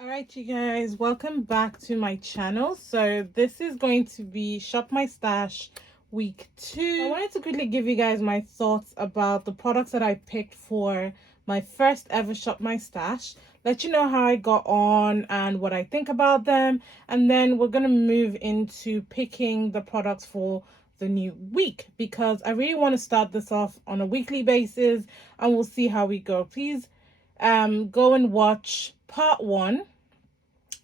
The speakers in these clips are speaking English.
All right, you guys, welcome back to my channel. So this is going to be Shop My Stash week 2. I wanted to quickly give you guys my thoughts about the products that I picked for my first ever Shop My Stash, let you know how I got on and what I think about them, and then we're gonna move into picking the products for the new week because I really want to start this off on a weekly basis and we'll see how we go. Please go and watch part 1.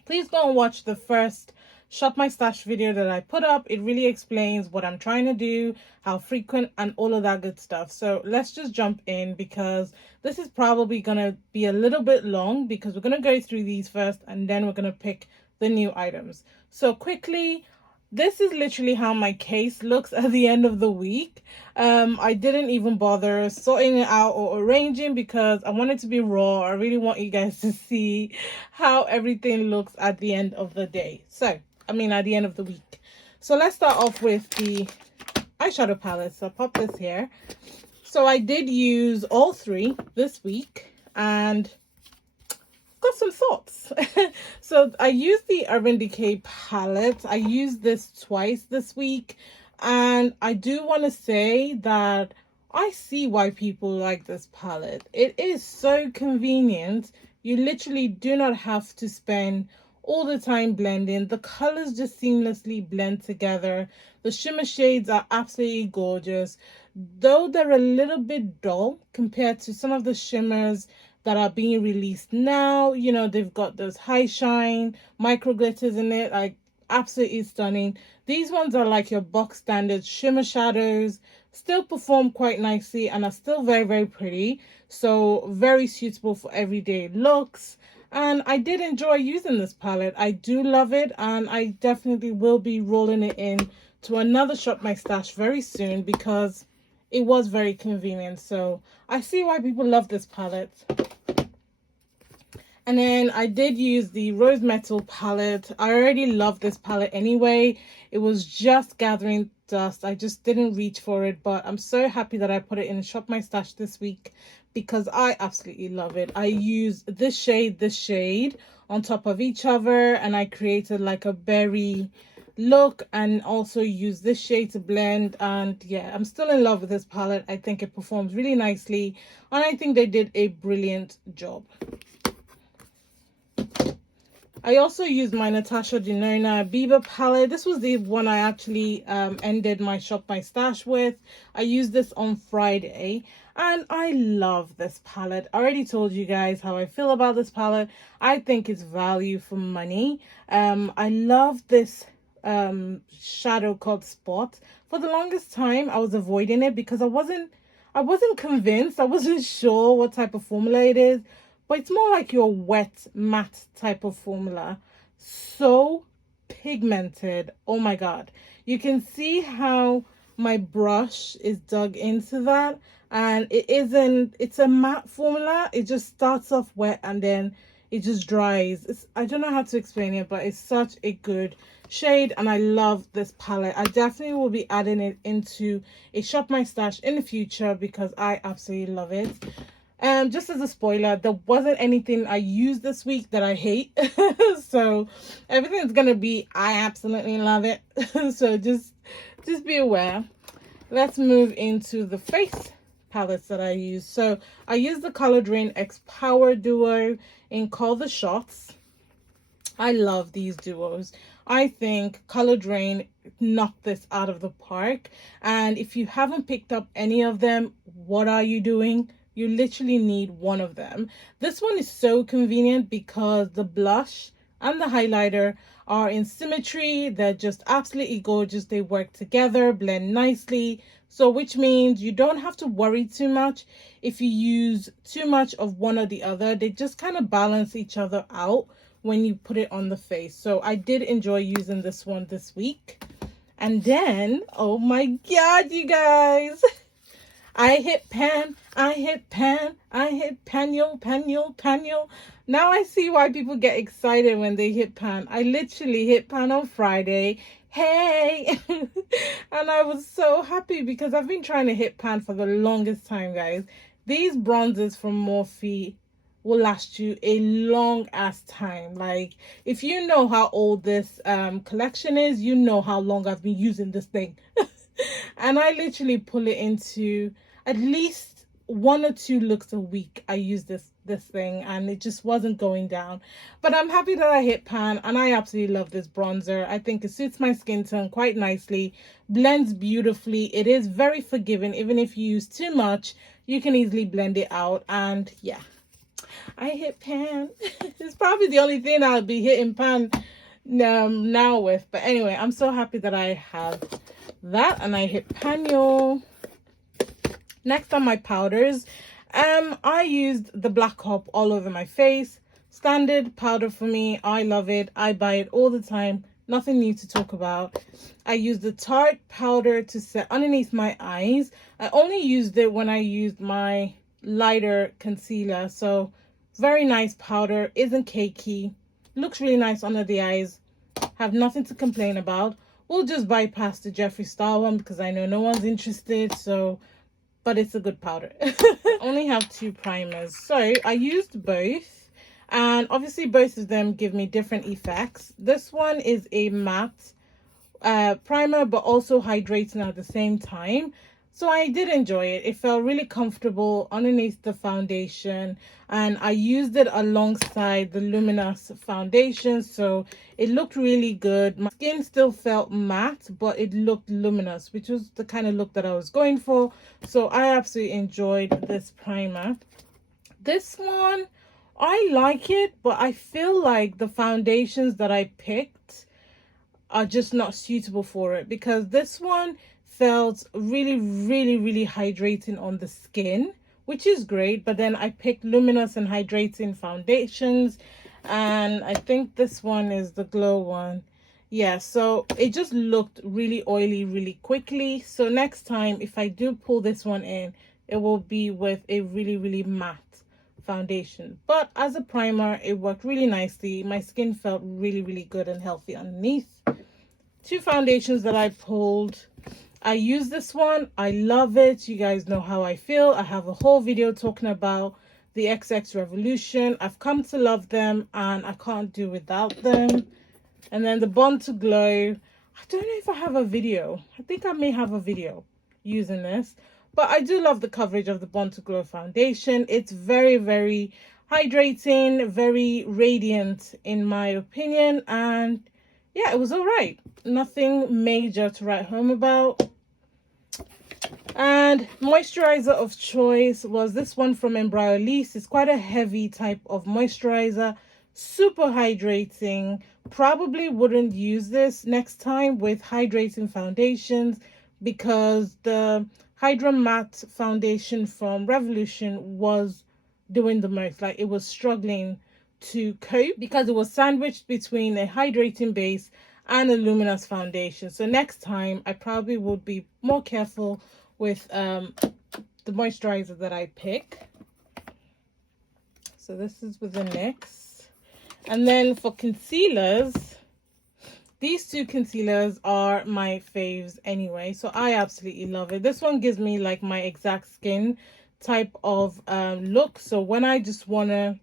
Please go and watch the first Shop My Stash video that I put up. It really explains what I'm trying to do, how frequent, and all of that good stuff. So let's just jump in because this is probably going to be a little bit long because we're going to go through these first and then we're going to pick the new items. So quickly, this is literally how my case looks at the end of the week. I didn't even bother sorting it out or arranging because I want it to be raw. I really want you guys to see how everything looks at the end of the day. At the end of the week. So let's start off with the eyeshadow palette. So I'll pop this here. So I did use all 3 this week and got some thoughts. So I used the Urban Decay palette. I used this twice this week and I do want to say that I see why people like this palette. It is so convenient. You literally do not have to spend all the time blending. The colors just seamlessly blend together. The shimmer shades are absolutely gorgeous, though they're a little bit dull compared to some of the shimmers that are being released now. You know, they've got those high shine micro glitters in it, like absolutely stunning. These ones are like your box standard shimmer shadows, still perform quite nicely and are still very, very pretty. So very suitable for everyday looks. And I did enjoy using this palette. I do love it and I definitely will be rolling it in to another Shop My Stash very soon because it was very convenient. So I see why people love this palette. And then I did use the Rose Metal palette. I already love this palette anyway. It was just gathering dust. I just didn't reach for it, but I'm so happy that I put it in Shop My Stash this week because I absolutely love it. I used this shade on top of each other and I created like a berry look and also use this shade to blend. And yeah, I'm still in love with this palette. I think it performs really nicely and I think they did a brilliant job. I also used my Natasha Denona Bieber palette. This was the one I actually ended my Shop My Stash with. I used this on Friday and I love this palette. I already told you guys how I feel about this palette. I think it's value for money. I love this shadow called Spot. For the longest time I was avoiding it because I wasn't convinced. I wasn't sure what type of formula it is, but it's more like your wet matte type of formula. So pigmented. Oh my god, you can see how my brush is dug into that and it's a matte formula. It just starts off wet and then it just dries. I don't know how to explain it, but it's such a good shade and I love this palette. I definitely will be adding it into a Shop My Stash in the future because I absolutely love it. And just as a spoiler, there wasn't anything I used this week that I hate. So everything's gonna be I absolutely love it. So just be aware. Let's move into the face palettes that I use. So I use the Color Drain X Power Duo in Call the Shots. I love these duos. I think Color Drain knocked this out of the park. And if you haven't picked up any of them, what are you doing? You literally need one of them. This one is so convenient because the blush and the highlighter are in symmetry. They're just absolutely gorgeous. They work together, blend nicely. So which means you don't have to worry too much if you use too much of one or the other. They just kind of balance each other out when you put it on the face. So I did enjoy using this one this week. And then, oh my god, you guys. I hit pan, I hit pan, I hit panel. Now I see why people get excited when they hit pan. I literally hit pan on Friday. Hey! And I was so happy because I've been trying to hit pan for the longest time, guys. These bronzers from Morphe will last you a long ass time. Like, if you know how old this collection is, you know how long I've been using this thing. And I literally pull it into at least 1 or 2 looks a week. I use this thing, and it just wasn't going down. But I'm happy that I hit pan, and I absolutely love this bronzer. I think it suits my skin tone quite nicely, blends beautifully. It is very forgiving. Even if you use too much, you can easily blend it out. And yeah, I hit pan. It's probably the only thing I'll be hitting pan now with. But anyway, I'm so happy that I have that, and I hit pan, y'all. Next on my powders, I used the Black Hop all over my face. Standard powder for me. I love it. I buy it all the time. Nothing new to talk about. I used the Tarte powder to set underneath my eyes. I only used it when I used my lighter concealer. So very nice powder. Isn't cakey. Looks really nice under the eyes. Have nothing to complain about. We'll just bypass the Jeffree Star one because I know no one's interested. So, but it's a good powder. I only have 2 primers. So I used both. And obviously both of them give me different effects. This one is a matte primer, but also hydrating at the same time. So I did enjoy it. It felt really comfortable underneath the foundation, and I used it alongside the luminous foundation, so it looked really good. My skin still felt matte, but it looked luminous, which was the kind of look that I was going for. So I absolutely enjoyed this primer. This one, I like it, but I feel like the foundations that I picked are just not suitable for it, because this one felt really hydrating on the skin, which is great. But then I picked luminous and hydrating foundations, and I think this one is the glow one. Yeah, so it just looked really oily really quickly. So next time, if I do pull this one in, it will be with a really matte foundation. But as a primer, it worked really nicely. My skin felt really good and healthy underneath. 2 foundations that I pulled. I use this one. I love it. You guys know how I feel. I have a whole video talking about the XX Revolution. I've come to love them, and I can't do without them. And then the Bond to Glow. I don't know if I have a video. I think I may have a video using this. But I do love the coverage of the Bond to Glow foundation. It's very hydrating, very radiant in my opinion. And yeah, it was all right. Nothing major to write home about. And moisturizer of choice was this one from Embryolisse. It's quite a heavy type of moisturizer, super hydrating. Probably wouldn't use this next time with hydrating foundations, because the Hydra Matte foundation from Revolution was doing the most. Like, it was struggling to cope because it was sandwiched between a hydrating base and a luminous foundation. So next time I probably would be more careful with the moisturizer that I pick. So this is with the NYX. And then for concealers, these 2 concealers are my faves anyway, so I absolutely love it. This one gives me like my exact skin type of look. So when I just want to,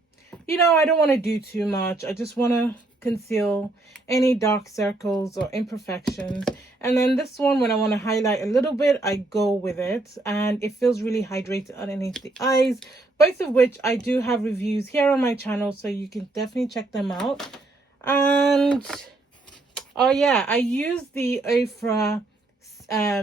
you know, I don't want to do too much, I just want to conceal any dark circles or imperfections. And then this one, when I want to highlight a little bit, I go with it, and it feels really hydrated underneath the eyes, both of which I do have reviews here on my channel, so you can definitely check them out. And oh yeah, I used the Ofra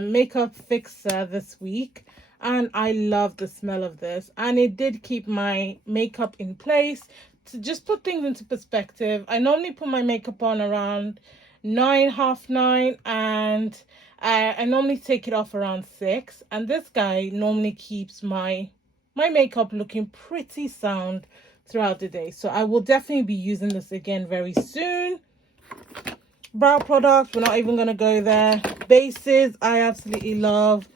makeup fixer this week, and I love the smell of this, and it did keep my makeup in place. To just put things into perspective, I normally put my makeup on around 9, half 9, and I normally take it off around 6, and this guy normally keeps my makeup looking pretty sound throughout the day. So I will definitely be using this again very soon. Brow products, we're not even gonna go there. Bases, I absolutely love.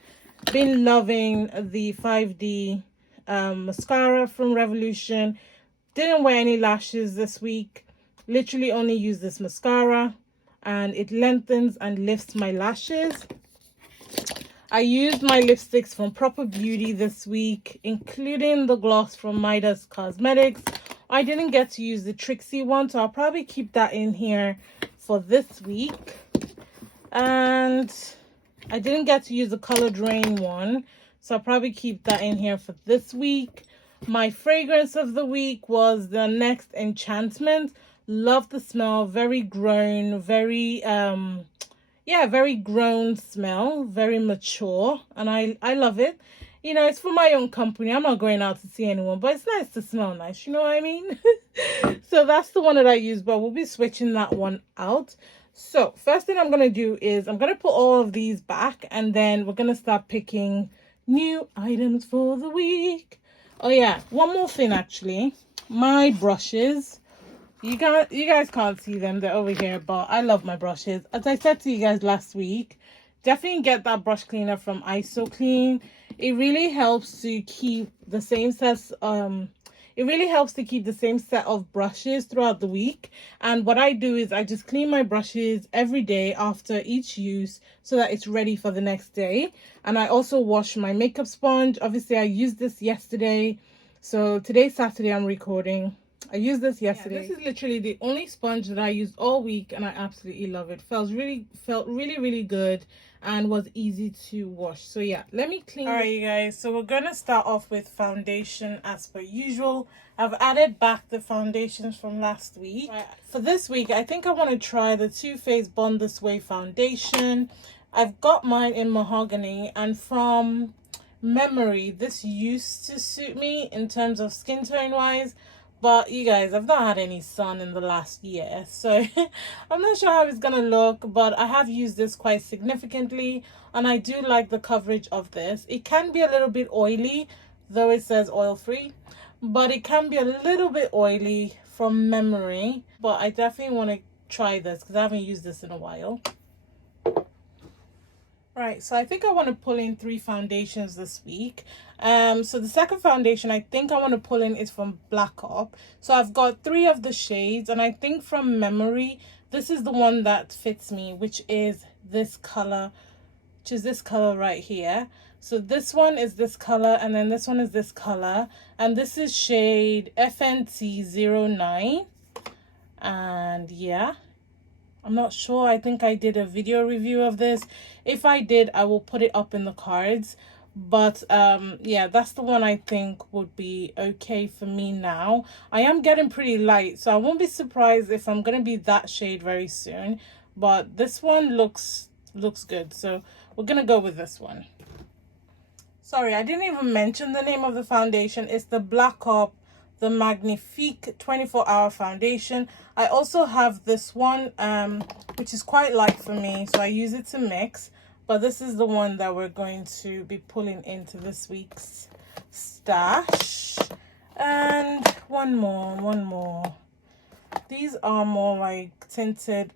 Been loving the 5D mascara from Revolution. Didn't wear any lashes this week. Literally only use this mascara, and it lengthens and lifts my lashes. I used my lipsticks from Proper Beauty this week, including the gloss from Midas Cosmetics. I didn't get to use the Trixie one, so I'll probably keep that in here for this week. And I didn't get to use the Colored Rain one, so I'll probably keep that in here for this week. My fragrance of the week was the next Enchantment. Love the smell. Very grown, very yeah, very grown smell, very mature, and I love it. You know, it's for my own company. I'm not going out to see anyone, but it's nice to smell nice, you know what I mean? So that's the one that I use, but we'll be switching that one out. So first thing I'm going to do is I'm going to put all of these back, and then we're going to start picking new items for the week. Oh yeah, one more thing actually. My brushes. You guys can't see them, they're over here, but I love my brushes. As I said to you guys last week, definitely get that brush cleaner from ISO Clean. It really helps to keep the same set of brushes throughout the week. And what I do is I just clean my brushes every day after each use so that it's ready for the next day. And I also wash my makeup sponge. Obviously I used this yesterday, so today's Saturday, I'm recording. I used this yesterday. Yeah, this is literally the only sponge that I used all week, and I absolutely love it. Felt really good and was easy to wash. So yeah, let me clean. All right, you guys, so we're gonna start off with foundation as per usual. I've added back the foundations from last week. Right. For this week, I think I want to try the Too Faced Born This Way foundation. I've got mine in mahogany, and from memory, this used to suit me in terms of skin tone wise. But you guys, I've not had any sun in the last year, so I'm not sure how it's gonna look, but I have used this quite significantly, and I do like the coverage of this. It can be a little bit oily, though it says oil free, but it can be a little bit oily from memory. But I definitely want to try this because I haven't used this in a while. Right, so I think I want to pull in 3 foundations this week. So the second foundation I think I want to pull in is from Black Op. So I've got 3 of the shades, and I think from memory, this is the one that fits me, which is this color, right here. So this one is this color, and then this one is this color, and this is shade FNT09. And yeah, I'm not sure. I think I did a video review of this. If I did, I will put it up in the cards. But yeah, that's the one I think would be okay for me now. I am getting pretty light, so I won't be surprised if I'm going to be that shade very soon. But this one looks good, so we're going to go with this one. Sorry, I didn't even mention the name of the foundation. It's the Black Op, the Magnifique 24-hour foundation. I also have this one, which is quite light for me, so I use it to mix. But this is the one that we're going to be pulling into this week's stash. And one more. These are more like tinted.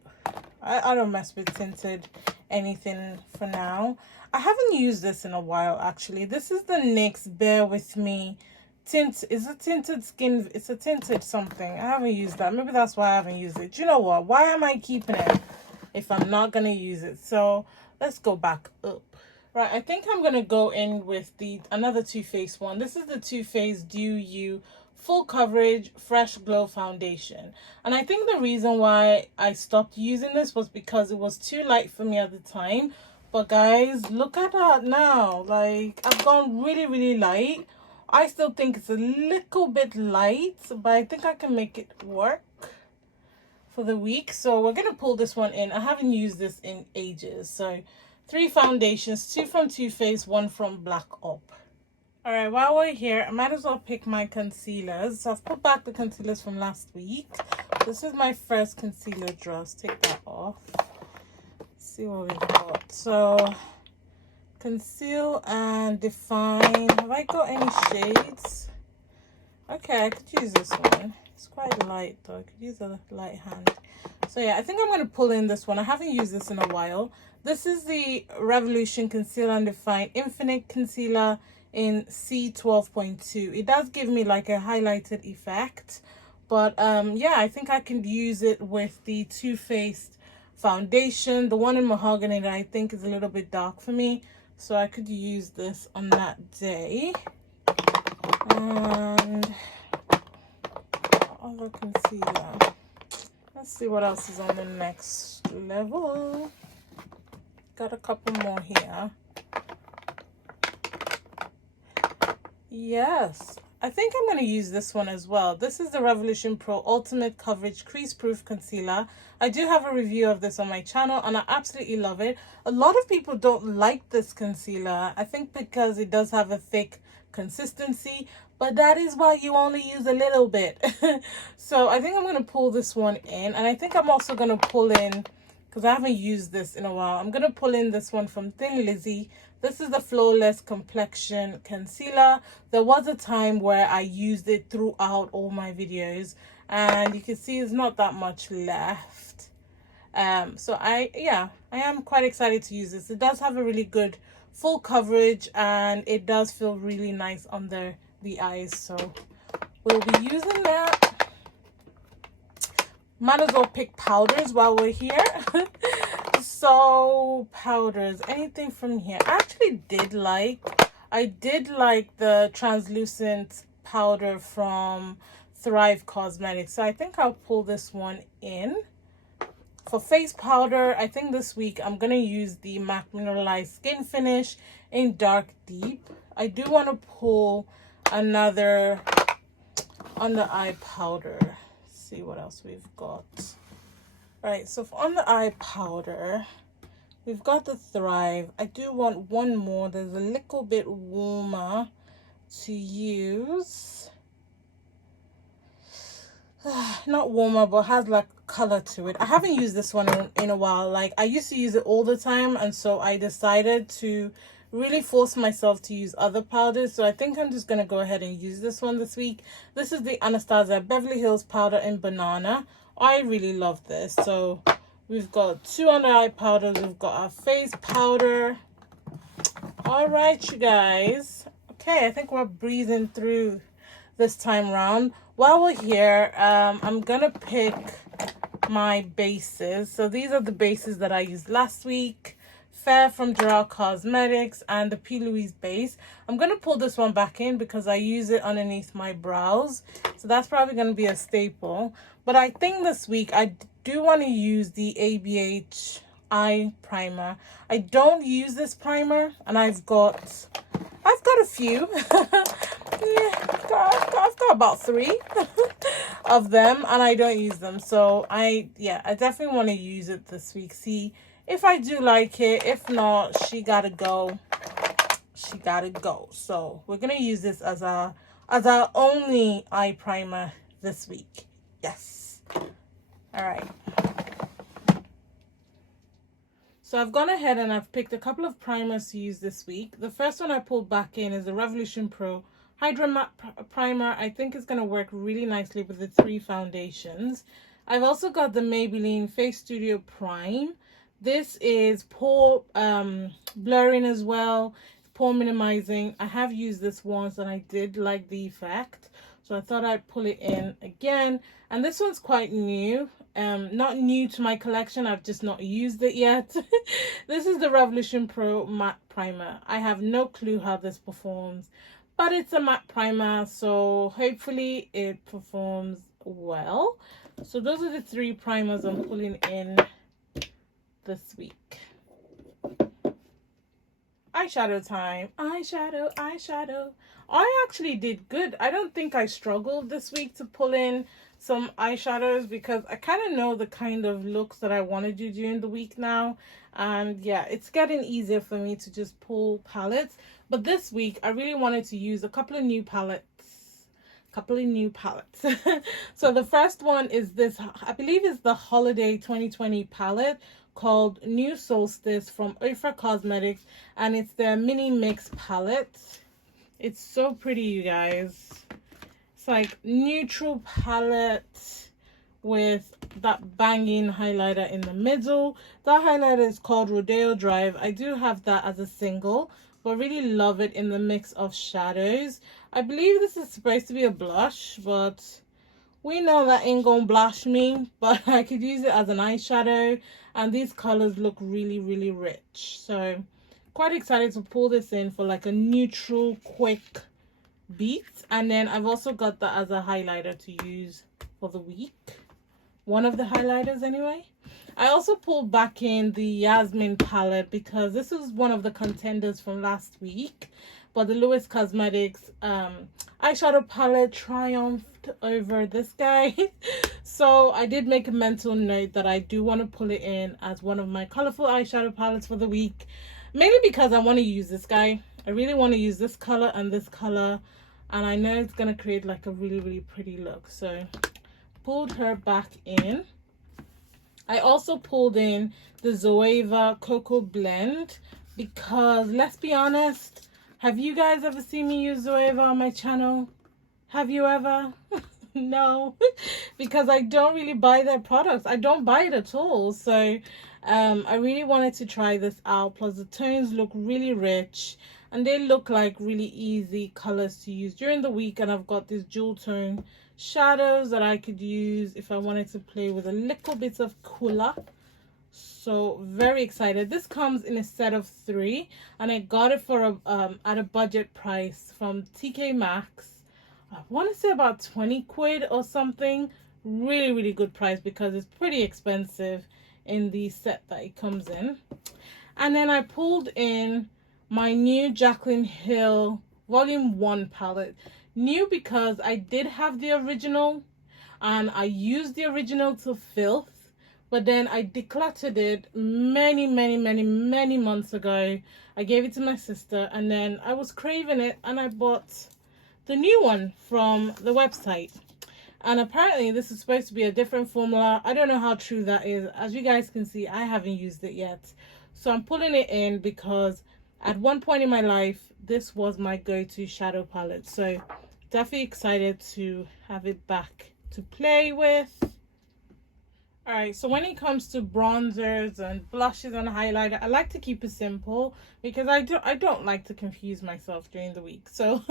I don't mess with tinted anything for now. I haven't used this in a while, actually. This is the NYX Bear With Me tint. Is it tinted skin? It's a tinted something. I haven't used that. Maybe that's why I haven't used it. Do you know what? Why am I keeping it if I'm not gonna use it? So let's go back up. Right, I think I'm gonna go in with another Too Faced one. This is the Too Faced Dew You Full Coverage Fresh Glow Foundation. And I think the reason why I stopped using this was because it was too light for me at the time. But guys, look at that now. Like, I've gone really light. I still think it's a little bit light, but I think I can make it work for the week. So we're going to pull this one in. I haven't used this in ages. So 3 foundations, 2 from Too Faced, 1 from Black Op. All right, while we're here, I might as well pick my concealers. So I've put back the concealers from last week. This is my first concealer drawer. Let's take that off. Let's see what we've got. So conceal and define. Have I got any shades? Okay, I could use this one. It's quite light though. I could use a light hand. So yeah, I think I'm going to pull in this one. I haven't used this in a while. This is the Revolution Conceal and Define Infinite Concealer in C12.2. It does give me like a highlighted effect. But yeah, I think I can use it with the Too Faced foundation. The one in mahogany that I think is a little bit dark for me. So I could use this on that day. And more concealer. Let's see what else is on the next level. Got a couple more here. Yes, I think I'm going to use this one as well. This is the Revolution Pro Ultimate Coverage Crease Proof Concealer. I do have a review of this on my channel and I absolutely love it. A lot of people don't like this concealer, I think because it does have a thick consistency, but that is why you only use a little bit. So I think I'm going to pull this one in, and I think I'm also going to pull in, because I haven't used this in a while, I'm going to pull in this one from Thin Lizzy. This is the Flawless Complexion Concealer. There was a time where I used it throughout all my videos, and you can see there's not that much left. So I am quite excited to use this. It does have a really good full coverage, and it does feel really nice under the eyes, so we'll be using that. Might as well pick powders while we're here. So powders, anything from here. I did like the translucent powder from Thrive Cosmetics, so I think I'll pull this one in. For face powder, I think this week I'm going to use the MAC Mineralized Skin Finish in Dark Deep. I do want to pull another under eye powder. Let's see what else we've got. Alright, so for under eye powder, we've got the Thrive. I do want one more. There's a little bit warmer to use. Not warmer, but has like color to it. I haven't used this one in a while. Like, I used to use it all the time, and so I decided to really force myself to use other powders. So I think I'm just going to go ahead and use this one this week. This is the Anastasia Beverly Hills powder in Banana. I really love this. So we've got 2 under eye powders. We've got our face powder. All right, you guys. Okay, I think we're breezing through this time round. While we're here, I'm gonna pick my bases. So these are the bases that I used last week. Fair from Gerard Cosmetics and the P. Louise base. I'm gonna pull this one back in because I use it underneath my brows, so that's probably gonna be a staple. But I think this week I do want to use the ABH eye primer. I don't use this primer, and I've got a few. Yeah, I've got about 3 of them, and I don't use them. So I definitely want to use it this week. See if I do like it. If not, she gotta go. She gotta go. So we're gonna use this as our only eye primer this week. Yes. All right. So I've gone ahead and I've picked a couple of primers to use this week. The first one I pulled back in is the Revolution Pro Hydra Matte Primer. I think it's going to work really nicely with the 3 foundations. I've also got the Maybelline Face Studio Prime. This is pore blurring as well, pore minimizing. I have used this once and I did like the effect, so I thought I'd pull it in again. And this one's quite new. Not new to my collection, I've just not used it yet. This is the Revolution Pro Matte Primer. I have no clue how this performs, but it's a matte primer, so hopefully it performs well. So those are the 3 primers I'm pulling in this week. Eyeshadow time. Eyeshadow. I actually did good. I don't think I struggled this week to pull in some eyeshadows because I kind of know the kind of looks that I want to do during the week now. And yeah, it's getting easier for me to just pull palettes. But this week, I really wanted to use a couple of new palettes. So the first one is this, I believe it's the Holiday 2020 palette called New Solstice from Opal Cosmetics, and it's their mini mix palette. It's so pretty, you guys. It's like neutral palette with that banging highlighter in the middle. That highlighter is called Rodeo Drive. I do have that as a single, but really love it in the mix of shadows. I believe this is supposed to be a blush, but we know that ain't gonna blush me. But I could use it as an eyeshadow, and these colors look really, really rich. So quite excited to pull this in for like a neutral, quick beat. And then I've also got that as a highlighter to use for the week. One of the highlighters anyway. I also pulled back in the Yasmin palette because this is one of the contenders from last week. But the Louis Cosmetics eyeshadow palette triumphed over this guy. So I did make a mental note that I do want to pull it in as one of my colorful eyeshadow palettes for the week. Mainly because I want to use this guy. I really want to use this color and this color. And I know it's going to create like a really, really pretty look. So pulled her back in. I also pulled in the Zoeva Cocoa Blend because, let's be honest, have you guys ever seen me use Zoeva on my channel? Have you ever? No, because I don't really buy their products. I don't buy it at all. So I really wanted to try this out. Plus the tones look really rich and they look like really easy colors to use during the week. And I've got these jewel tone shadows that I could use if I wanted to play with a little bit of color. So very excited. This comes in a set of 3 and I got it for at a budget price from TK Maxx. I want to say about 20 quid or something. Really, really good price because it's pretty expensive in the set that it comes in. And then I pulled in my new Jaclyn Hill Volume 1 palette. New because I did have the original and I used the original to filth. But then I decluttered it many months ago. I gave it to my sister and then I was craving it and I bought the new one from the website. And apparently this is supposed to be a different formula. I don't know how true that is. As you guys can see, I haven't used it yet. So I'm pulling it in because at one point in my life, this was my go-to shadow palette. So definitely excited to have it back to play with. Alright, so when it comes to bronzers and blushes and highlighter, I like to keep it simple because I don't like to confuse myself during the week. So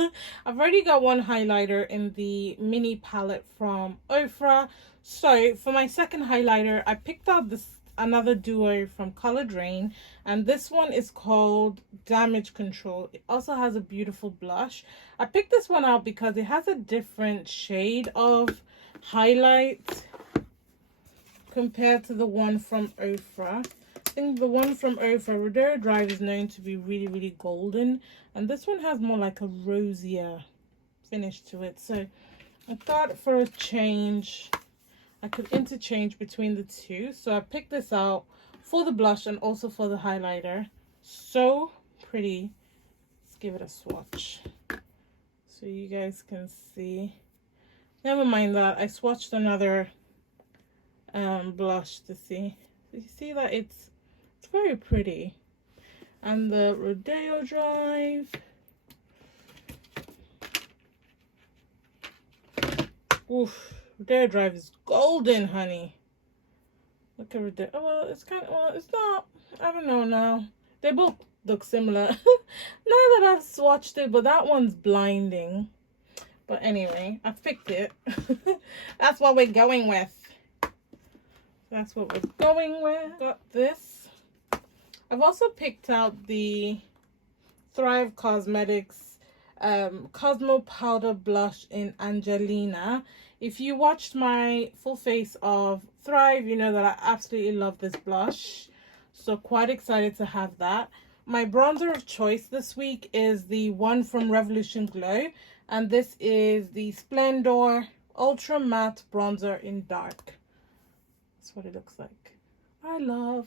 I've already got one highlighter in the mini palette from Ofra. So for my second highlighter, I picked out another duo from Color Drain, and this one is called Damage Control. It also has a beautiful blush. I picked this one out because it has a different shade of highlight compared to the one from Ofra. I think the one from Ofra, Rodeo Drive, is known to be really, really golden. And this one has more like a rosier finish to it. So I thought for a change, I could interchange between the two. So I picked this out for the blush and also for the highlighter. So pretty. Let's give it a swatch so you guys can see. Never mind that. I swatched another blush to see. So you see that it's very pretty. And the Rodeo Drive, oof, Rodeo Drive is golden, honey. Look at Rodeo. Oh, well, it's kind of, well, it's not, I don't know now. They both look similar. Now that I've swatched it, but that one's blinding. But anyway, I picked it. That's what we're going with. That's what we're going with. Got this. I've also picked out the Thrive Cosmetics Cosmo Powder Blush in Angelina. If you watched my full face of Thrive, you know that I absolutely love this blush. So quite excited to have that. My bronzer of choice this week is the one from Revolution Glow. And this is the Splendor Ultra Matte Bronzer in Dark. That's what it looks like. I love.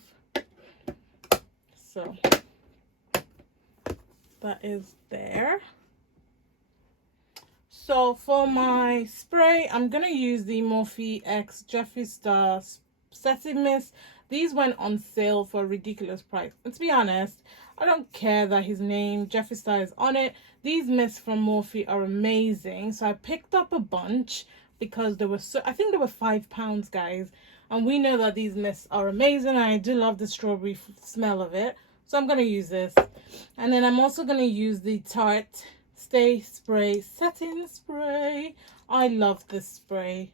So that is there. So for my spray, I'm gonna use the Morphe X Jeffree Star Setting Mist. These went on sale for a ridiculous price. And to be honest, I don't care that his name Jeffree Star is on it. These mists from Morphe are amazing. So I picked up a bunch because there were I think there were £5, guys. And we know that these mists are amazing. I do love the strawberry smell of it. So I'm going to use this. And then I'm also going to use the Tarte Stay Spray Setting Spray. I love this spray.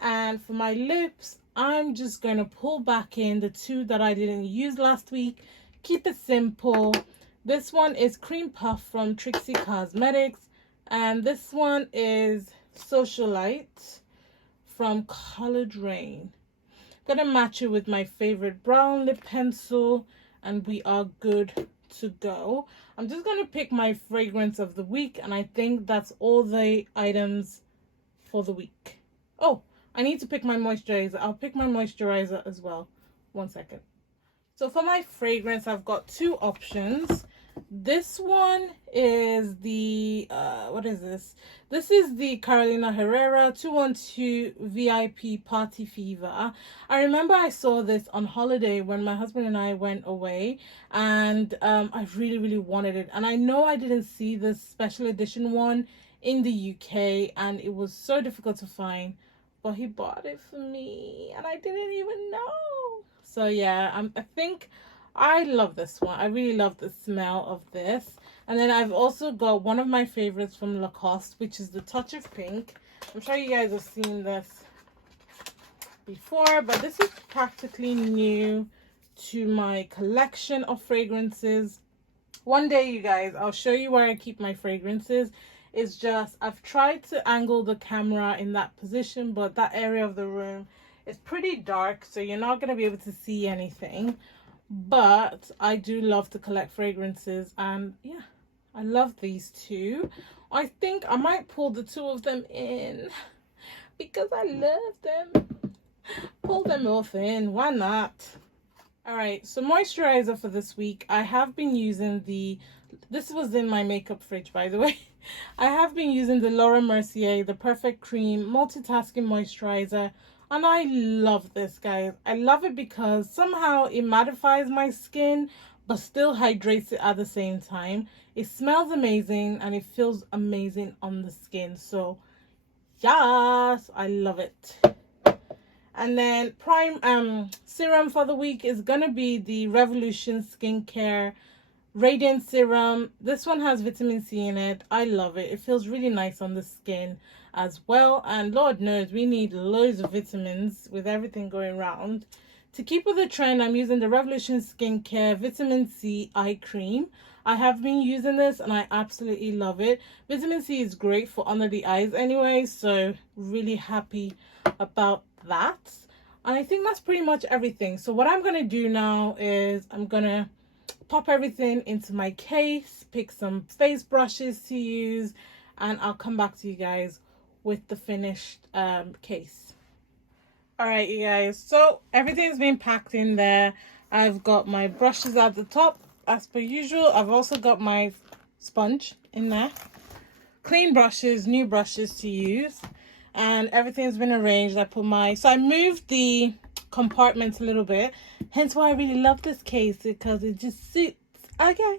And for my lips, I'm just going to pull back in the two that I didn't use last week. Keep it simple. This one is Cream Puff from Trixie Cosmetics. And this one is Socialite from Colored Rain. Gonna match it with my favorite brown lip pencil, and we are good to go. I'm just gonna pick my fragrance of the week, and I think that's all the items for the week. Oh, I need to pick my moisturizer. I'll pick my moisturizer as well. 1 second. So for my fragrance, I've got two options. This one is the what is this? This is the Carolina Herrera 212 VIP Party Fever. I remember I saw this on holiday when my husband and I went away, and I really wanted it. And I know I didn't see this special edition one in the UK, and it was so difficult to find, but he bought it for me and I didn't even know. So yeah, I think I love this one. I really love the smell of this. And then I've also got one of my favorites from Lacoste, which is the Touch of Pink. I'm sure you guys have seen this before, but this is practically new to my collection of fragrances. One day, you guys, I'll show you where I keep my fragrances. It's just I've tried to angle the camera in that position, but that area of the room is pretty dark, so you're not going to be able to see anything. But I do love to collect fragrances, and yeah, I love these two. I think I might pull the two of them in because I love them. Pull them both in, why not? All right, so moisturizer for this week, I have been using this was in my makeup fridge, by the way. I have been using the Laura Mercier, the Perfect Cream Multitasking Moisturizer. And I love this, guys. I love it because somehow it mattifies my skin, but still hydrates it at the same time. It smells amazing and it feels amazing on the skin. So, yes, I love it. And then serum for the week is going to be the Revolution Skincare Radiant Serum. This one has vitamin C in it. I love it. It feels really nice on the skin as well, and Lord knows we need loads of vitamins with everything going around. To keep with the trend, I'm using the Revolution Skincare Vitamin C Eye Cream. I have been using this and I absolutely love it. Vitamin C is great for under the eyes anyway, so really happy about that. And I think that's pretty much everything. So what I'm going to do now is I'm going to pop everything into my case, pick some face brushes to use, and I'll come back to you guys with the finished case. All right, you guys, so everything's been packed in there. I've got my brushes at the top as per usual. I've also got my sponge in there, clean brushes, new brushes to use, and everything's been arranged. I moved the compartments a little bit, hence why I really love this case, because it just suits. Okay,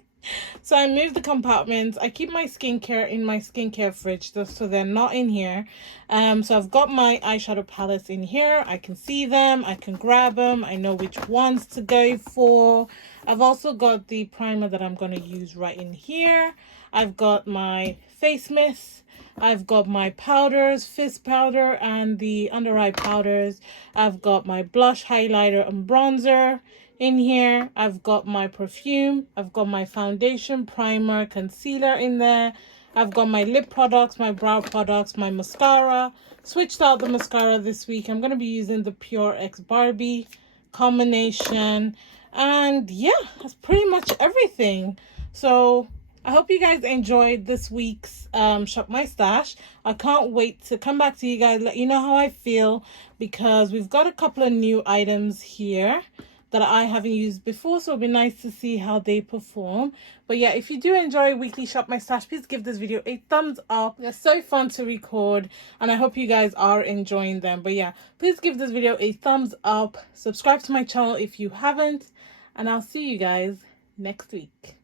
so I moved the compartments. I keep my skincare in my skincare fridge just so they're not in here. So I've got my eyeshadow palettes in here. I can see them, I can grab them, I know which ones to go for. I've also got the primer that I'm going to use right in here. I've got my face mist, I've got my powders, fizz powder and the under eye powders. I've got my blush, highlighter and bronzer in here. I've got my perfume, I've got my foundation, primer, concealer in there. I've got my lip products, my brow products, my mascara. Switched out the mascara this week. I'm going to be using the Pure X Barbie combination. And yeah, that's pretty much everything. So I hope you guys enjoyed this week's Shop My Stash. I can't wait to come back to you guys, let you know how I feel, because we've got a couple of new items here that I haven't used before, so it'll be nice to see how they perform. But yeah, if you do enjoy weekly Shop My Stash, please give this video a thumbs up. They're so fun to record and I hope you guys are enjoying them. But yeah, please give this video a thumbs up, subscribe to my channel if you haven't, and I'll see you guys next week.